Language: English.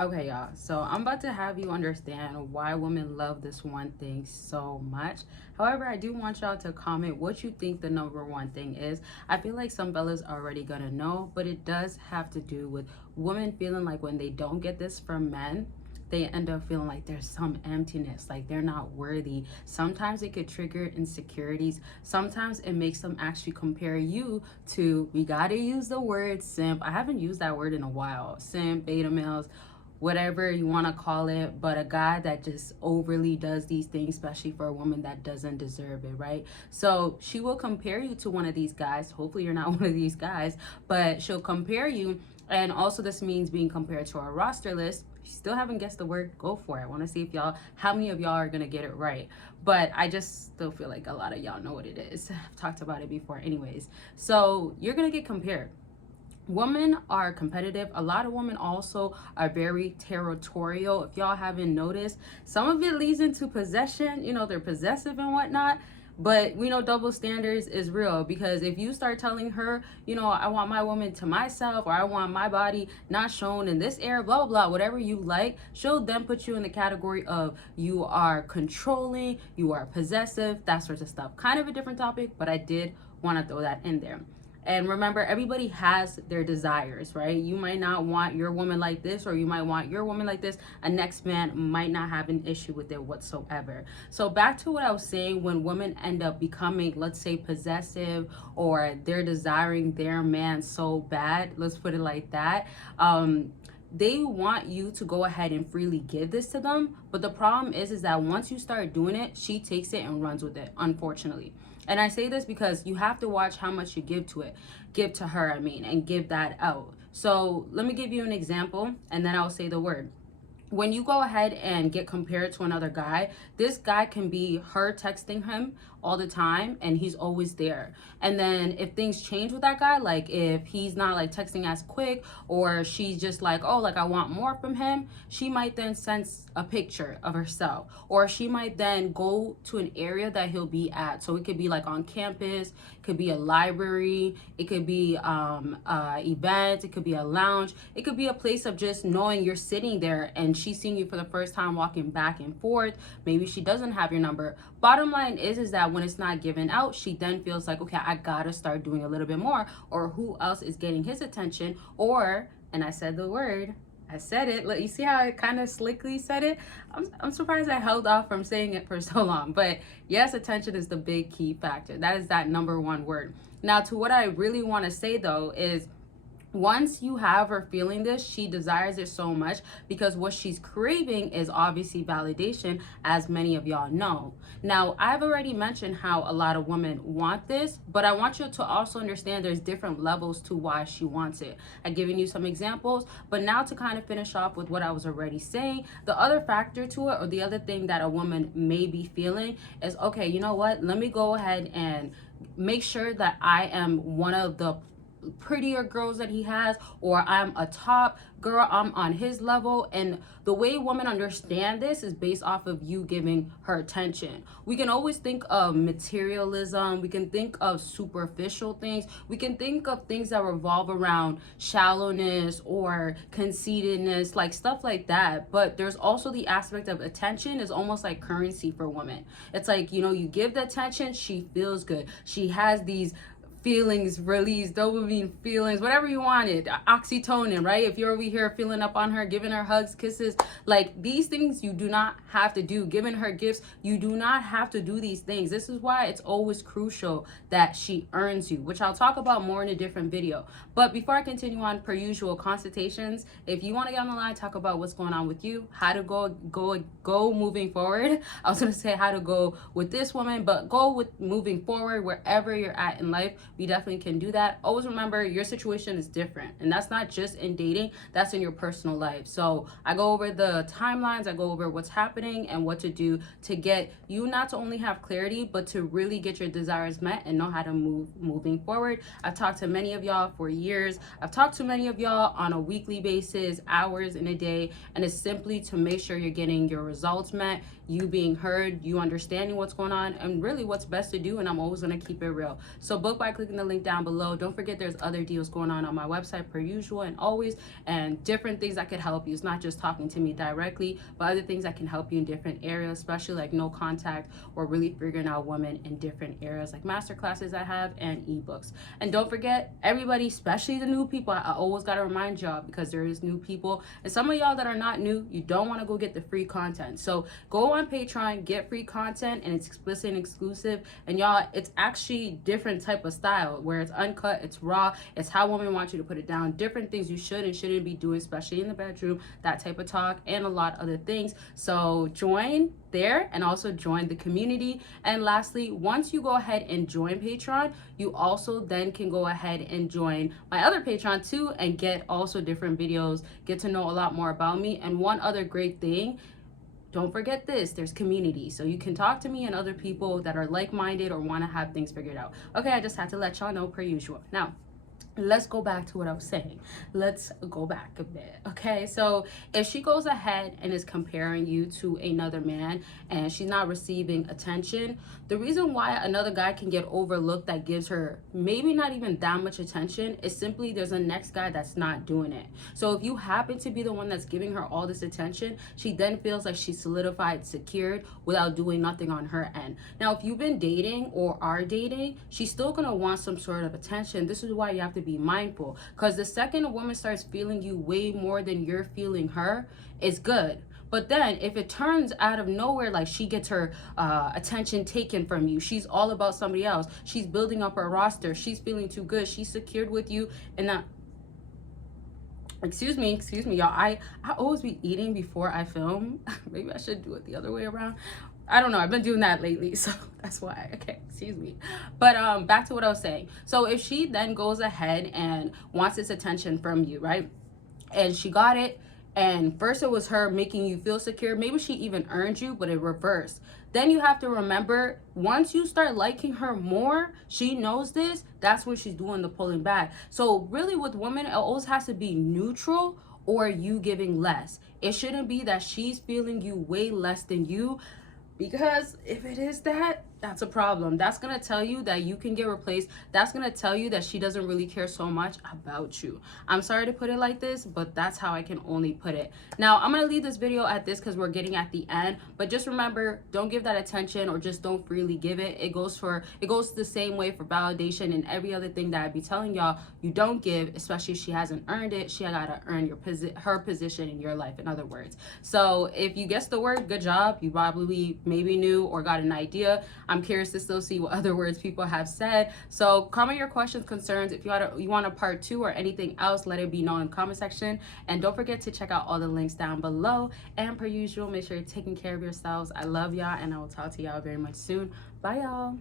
Okay, y'all. So I'm about to have you understand why women love this one thing so much. However, I do want y'all to comment what you think the number one thing is. I feel like some fellas already gonna know, but it does have to do with women feeling like when they don't get this from men, they end up feeling like there's some emptiness, like they're not worthy. Sometimes it could trigger insecurities. Sometimes it makes them actually compare you to, we gotta use the word simp. I haven't used that word in a while. Simp, beta males, whatever you want to call it, but a guy that just overly does these things, especially for a woman that doesn't deserve it, right? So she will compare you to one of these guys. Hopefully you're not one of these guys, but she'll compare you. And also this means being compared to our roster list. If you still haven't guessed the word, go for it. I want to see if y'all, how many of y'all are going to get it right. But I just still feel like a lot of y'all know what it is. I've talked about it before anyways. So you're going to get compared. Women are competitive. A lot of women also are very territorial. If y'all haven't noticed, some of it leads into possession. You know, they're possessive and whatnot. But we know double standards is real, because if you start telling her, you know, I want my woman to myself, or I want my body not shown in this area, blah, blah, blah, whatever you like, she'll then put you in the category of you are controlling, you are possessive, that sort of stuff. Kind of a different topic, but I did want to throw that in there. And remember, everybody has their desires, right? You might not want your woman like this, or you might want your woman like this. A next man might not have an issue with it whatsoever. So back to what I was saying, when women end up becoming, let's say, possessive, or they're desiring their man so bad, let's put it like that, they want you to go ahead and freely give this to them. But the problem is that once you start doing it, she takes it and runs with it, unfortunately. And I say this because you have to watch how much you give to it, give to her, and give that out. So let me give you an example, and then I'll say the word. When you go ahead and get compared to another guy, this guy can be her texting him all the time and he's always there. And then if things change with that guy, like if he's not like texting as quick, or she's just like, oh, like I want more from him, she might then send a picture of herself, or she might then go to an area that he'll be at. So it could be like on campus, it could be a library, it could be event, it could be a lounge, it could be a place of just knowing you're sitting there and she's seeing you for the first time walking back and forth. Maybe she doesn't have your number. Bottom line is that when it's not given out, she then feels like, okay, I gotta start doing a little bit more, or who else is getting his attention, or, and I said the word, I said it. Look, you see how I kind of slickly said it? I'm surprised I held off from saying it for so long. But yes, attention is the big key factor. That is that number one word. Now, to what I really want to say, though, is once you have her feeling this, she desires it so much because what she's craving is obviously validation, as many of y'all know. Now, I've already mentioned how a lot of women want this, but I want you to also understand there's different levels to why she wants it. I've given you some examples, but now to kind of finish off with what I was already saying, the other factor to it, or the other thing that a woman may be feeling is, okay, you know what? Let me go ahead and make sure that I am one of the prettier girls that he has, or I'm a top girl, I'm on his level. And the way women understand this is based off of you giving her attention. We can always think of materialism, we can think of superficial things, we can think of things that revolve around shallowness or conceitedness, like stuff like that. But there's also the aspect of attention is almost like currency for women. It's like, you know, you give the attention, she feels good, she has these feelings released, dopamine feelings, whatever you wanted, oxytocin, right? If you're over here feeling up on her, giving her hugs, kisses, like these things you do not have to do. Giving her gifts, you do not have to do these things. This is why it's always crucial that she earns you, which I'll talk about more in a different video. But before I continue on, per usual, consultations, if you want to get on the line, talk about what's going on with you, how to go moving forward. I was going to say how to go with this woman, but go with moving forward wherever you're at in life. We definitely can do that. Always remember, your situation is different, and that's not just in dating, that's in your personal life. So I go over the timelines, I go over what's happening and what to do to get you not to only have clarity, but to really get your desires met and know how to move moving forward. I've talked to many of y'all for years. I've talked to many of y'all on a weekly basis, hours in a day, and it's simply to make sure you're getting your results met, you being heard, you understanding what's going on, and really what's best to do. And I'm always going to keep it real. So book by clicking clicking the link down below. Don't forget there's other deals going on my website per usual and always, and different things that could help you. It's not just talking to me directly, but other things that can help you in different areas, especially like no contact or really figuring out women in different areas, like master classes I have and ebooks. And don't forget, everybody, especially the new people, I always got to remind y'all, because there is new people, and some of y'all that are not new, you don't want to go get the free content. So go on Patreon, get free content, and it's explicit and exclusive. And y'all, it's actually different type of style where it's uncut, it's raw, it's how women want you to put it down, different things you should and shouldn't be doing, especially in the bedroom, that type of talk, and a lot of other things. So join there and also join the community. And lastly, once you go ahead and join Patreon, you also then can go ahead and join my other Patreon too and get also different videos, get to know a lot more about me. And one other great thing, don't forget this, there's community. So you can talk to me and other people that are like-minded or want to have things figured out. Okay, I just had to let y'all know per usual. Now, let's go back to what I was saying. Let's go back a bit. Okay, so if she goes ahead and is comparing you to another man and she's not receiving attention, the reason why another guy can get overlooked that gives her maybe not even that much attention is simply there's a next guy that's not doing it. So if you happen to be the one that's giving her all this attention, she then feels like she's solidified, secured without doing nothing on her end. Now, if you've been dating or are dating, she's still gonna want some sort of attention. This is why you have to be mindful, because the second a woman starts feeling you way more than you're feeling her, it's good. But then if it turns out of nowhere, like she gets her attention taken from you, she's all about somebody else, she's building up her roster, she's feeling too good, she's secured with you, and that, excuse me y'all, I always be eating before I film. Maybe I should do it the other way around. I don't know, I've been doing that lately, so that's why. Okay, excuse me. But back to what I was saying. So if she then goes ahead and wants this attention from you, right, and she got it, and first it was her making you feel secure, maybe she even earned you, but it reversed. Then you have to remember, once you start liking her more, she knows this, that's when she's doing the pulling back. So really with women, it always has to be neutral or you giving less. It shouldn't be that she's feeling you way less than you, because if it is that, that's a problem. That's gonna tell you that you can get replaced. That's gonna tell you that she doesn't really care so much about you. I'm sorry to put it like this, but that's how I can only put it. Now, I'm gonna leave this video at this because we're getting at the end, but just remember, don't give that attention or just don't freely give it. It goes the same way for validation and every other thing that I'd be telling y'all you don't give, especially if she hasn't earned it. She gotta earn her position in your life, in other words. So if you guessed the word, good job. You probably maybe knew or got an idea. I'm curious to still see what other words people have said. So comment your questions, concerns. If you want a part 2 or anything else, let it be known in the comment section. And don't forget to check out all the links down below. And per usual, make sure you're taking care of yourselves. I love y'all, and I will talk to y'all very much soon. Bye, y'all.